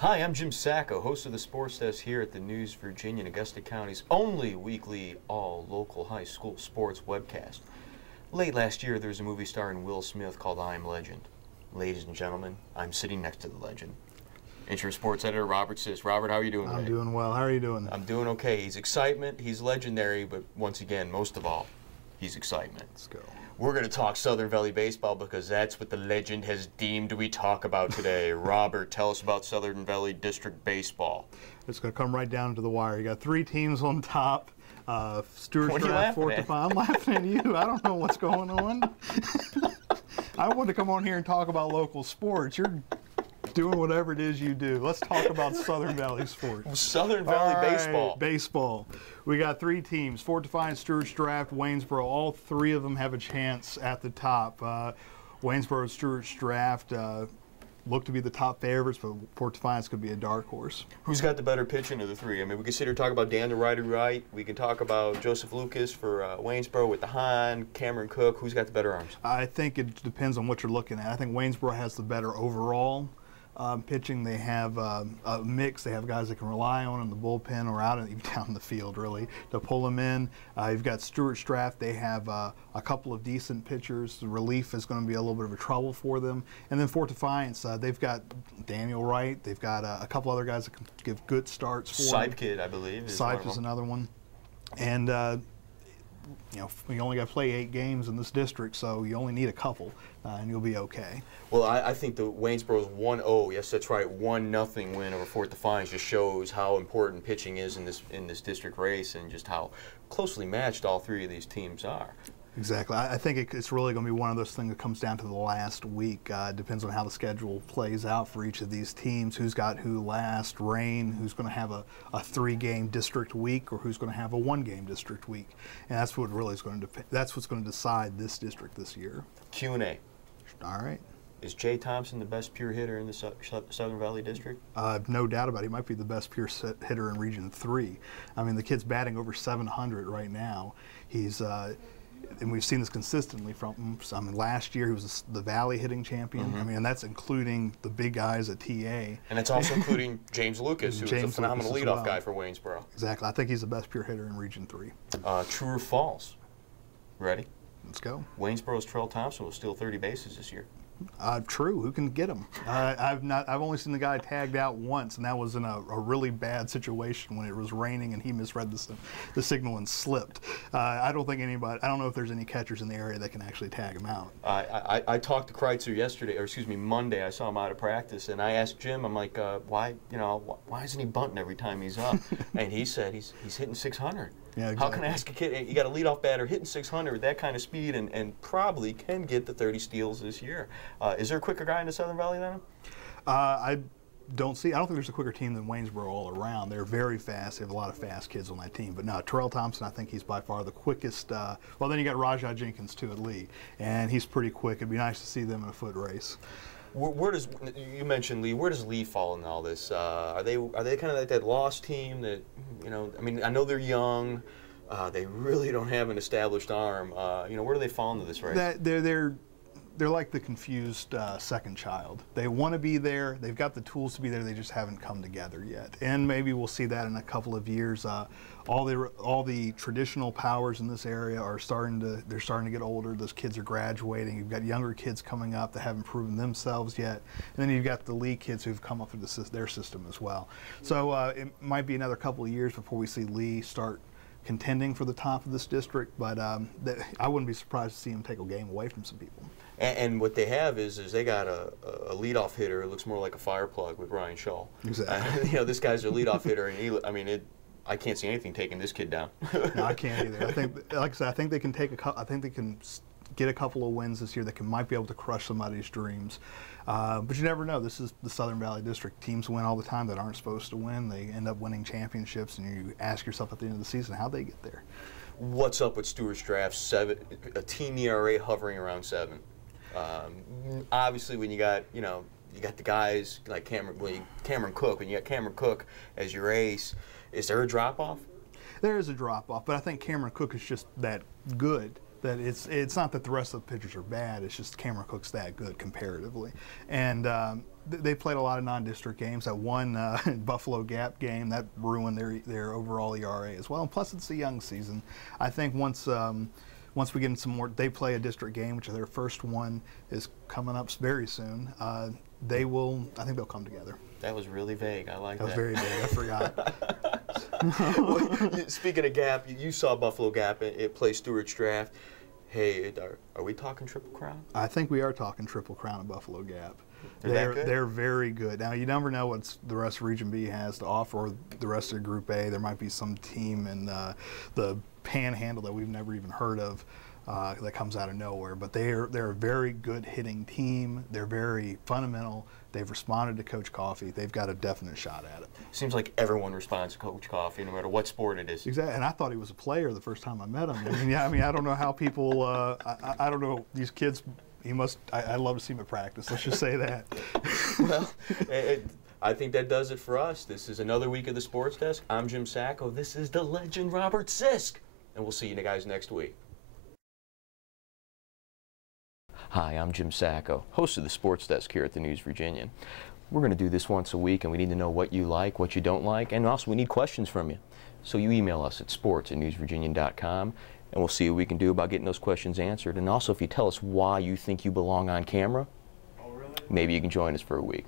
Hi, I'm Jim Sacco, host of the Sports Desk here at the News Virginia, Augusta County's only weekly all-local high school sports webcast. Late last year, there was a movie starring Will Smith called I Am Legend. Ladies and gentlemen, I'm sitting next to the legend. Interim sports editor Robert Sisk. Robert, how are you doing today? I'm doing well. How are you doing? I'm doing okay. He's excitement, he's legendary, but once again, most of all, he's excitement. Let's go. We're going to talk Southern Valley baseball because that's what the legend has deemed we talk about today. Robert, tell us about Southern Valley District baseball. It's going to come right down to the wire. You got three teams on top. Stewart Draft, fourth to five. I'm laughing at you. I don't know what's going on. I want to come on here and talk about local sports. You're doing whatever it is you do. Let's talk about Southern Valley sports. Southern Valley baseball. Baseball. We got three teams, Fort Defiance, Stewart's Draft, Waynesboro. All three of them have a chance at the top. Waynesboro and Stewart's Draft look to be the top favorites, but Fort Defiance could be a dark horse. Who's got the better pitching of the three? I mean, we can sit here and talk about Daniel Ryder-Wright. We can talk about Joseph Lucas for Waynesboro with the Hahn, Cameron Cook. Who's got the better arms? I think it depends on what you're looking at. I think Waynesboro has the better overall pitching. They have a mix. They have guys that can rely on in the bullpen or out even down in the field, really, to pull them in. You've got Stewart's Draft. They have a couple of decent pitchers. The relief is going to be a little bit of a trouble for them. And then Fort Defiance, they've got Daniel Wright. They've got a couple other guys that can give good starts for them. Sipe Kid, I believe. Sipe is another one. And you know, we only got to play 8 games in this district, so you only need a couple, and you'll be okay. Well, I think the Waynesboro's 1-0, yes, that's right, 1-0 win over Fort Defiance just shows how important pitching is in this district race and just how closely matched all three of these teams are. Exactly. I think it's really going to be one of those things that comes down to the last week. Depends on how the schedule plays out for each of these teams. Who's got who last, rain, who's going to have a 3-game district week, or who's going to have a 1-game district week. And that's what really is going to that's what's going to decide this district this year. Q&A. All right. Is Jay Thompson the best pure hitter in the Southern Valley District? No doubt about it. He might be the best pure hitter in Region 3. I mean, the kid's batting over 700 right now. He's and we've seen this consistently from him. I mean, last year he was the Valley hitting champion. I mean, and that's including the big guys at TA. And it's also including James Lucas, who's a phenomenal leadoff guy for Waynesboro. Exactly. I think he's the best pure hitter in Region 3. True or false? Ready? Let's go. Waynesboro's Trell Thompson will steal 30 bases this year. True. Who can get him? I've only seen the guy tagged out once, and that was in a really bad situation when it was raining and he misread the signal and slipped. I don't think anybody. I don't know if there's any catchers in the area that can actually tag him out. I talked to Kreitzer yesterday, or excuse me, Monday. I saw him out of practice, and I asked Jim. I'm like, why isn't he bunting every time he's up? And he said he's hitting 600. Yeah, exactly. How can I ask a kid? You got a leadoff batter hitting 600 with that kind of speed, and probably can get the 30 steals this year. Is there a quicker guy in the Southern Valley than him? I don't think there's a quicker team than Waynesboro all around. They're very fast. They have a lot of fast kids on that team. But no, Terrell Thompson, I think he's by far the quickest. Well, then you got Rajah Jenkins too at Lee, and he's pretty quick. It'd be nice to see them in a foot race. Where does you mentioned Lee? Where does Lee fall in all this? Are they kind of like that lost team that I mean, I know they're young. They really don't have an established arm. Where do they fall into this race? They're like the confused second child. They want to be there. They've got the tools to be there. They just haven't come together yet. And maybe we'll see that in a couple of years. All the traditional powers in this area are starting to get older. Those kids are graduating. You've got younger kids coming up that haven't proven themselves yet. And then you've got the Lee kids who've come up into their system as well. So it might be another couple of years before we see Lee start contending for the top of this district, but I wouldn't be surprised to see him take a game away from some people. And what they have is they got a leadoff hitter. It looks more like a fire plug with Ryan Shaw. Exactly. This guy's a leadoff hitter, and I can't see anything taking this kid down. No, I can't either. I think, like I said, I think they can get a couple of wins this year that might be able to crush somebody's dreams. But you never know. This is the Southern Valley District. Teams win all the time that aren't supposed to win. They end up winning championships, and you ask yourself at the end of the season how they get there. What's up with Stewart's Draft? A team ERA hovering around 7. Obviously, when you got the guys like Cameron Cook, when you got Cameron Cook as your ace, is there a drop off? There is a drop off, but I think Cameron Cook is just that good that it's not that the rest of the pitchers are bad. It's just Cameron Cook's that good comparatively, and They played a lot of non-district games. That one Buffalo Gap game that ruined their overall ERA as well. And plus, it's a young season. I think once we get in some more, they play a district game, which is their first one, is coming up very soon. I think they'll come together. That was really vague. I like that. That was very vague. I forgot. Speaking of Gap, you saw Buffalo Gap play Stewart's Draft. Hey, are we talking Triple Crown? I think we are talking Triple Crown at Buffalo Gap. They're very good. Now, you never know what the rest of Region B has to offer, or the rest of Group A. There might be some team in the Panhandle that we've never even heard of that comes out of nowhere. But they're a very good hitting team. They're very fundamental. They've responded to Coach Coffey. They've got a definite shot at it. Seems like everyone responds to Coach Coffey, no matter what sport it is. Exactly, and I thought he was a player the first time I met him. I don't know how people. I don't know these kids. He must. I'd love to see him at practice. Let's just say that. Well, I think that does it for us. This is another week of the Sports Desk. I'm Jim Sacco. This is the legend Robert Sisk, and we'll see you guys next week. Hi, I'm Jim Sacco, host of the Sports Desk here at the News Virginian. We're going to do this once a week, and we need to know what you like, what you don't like, and also we need questions from you. So you email us at sports@newsvirginian.com, and we'll see what we can do about getting those questions answered. And also, if you tell us why you think you belong on camera, maybe you can join us for a week.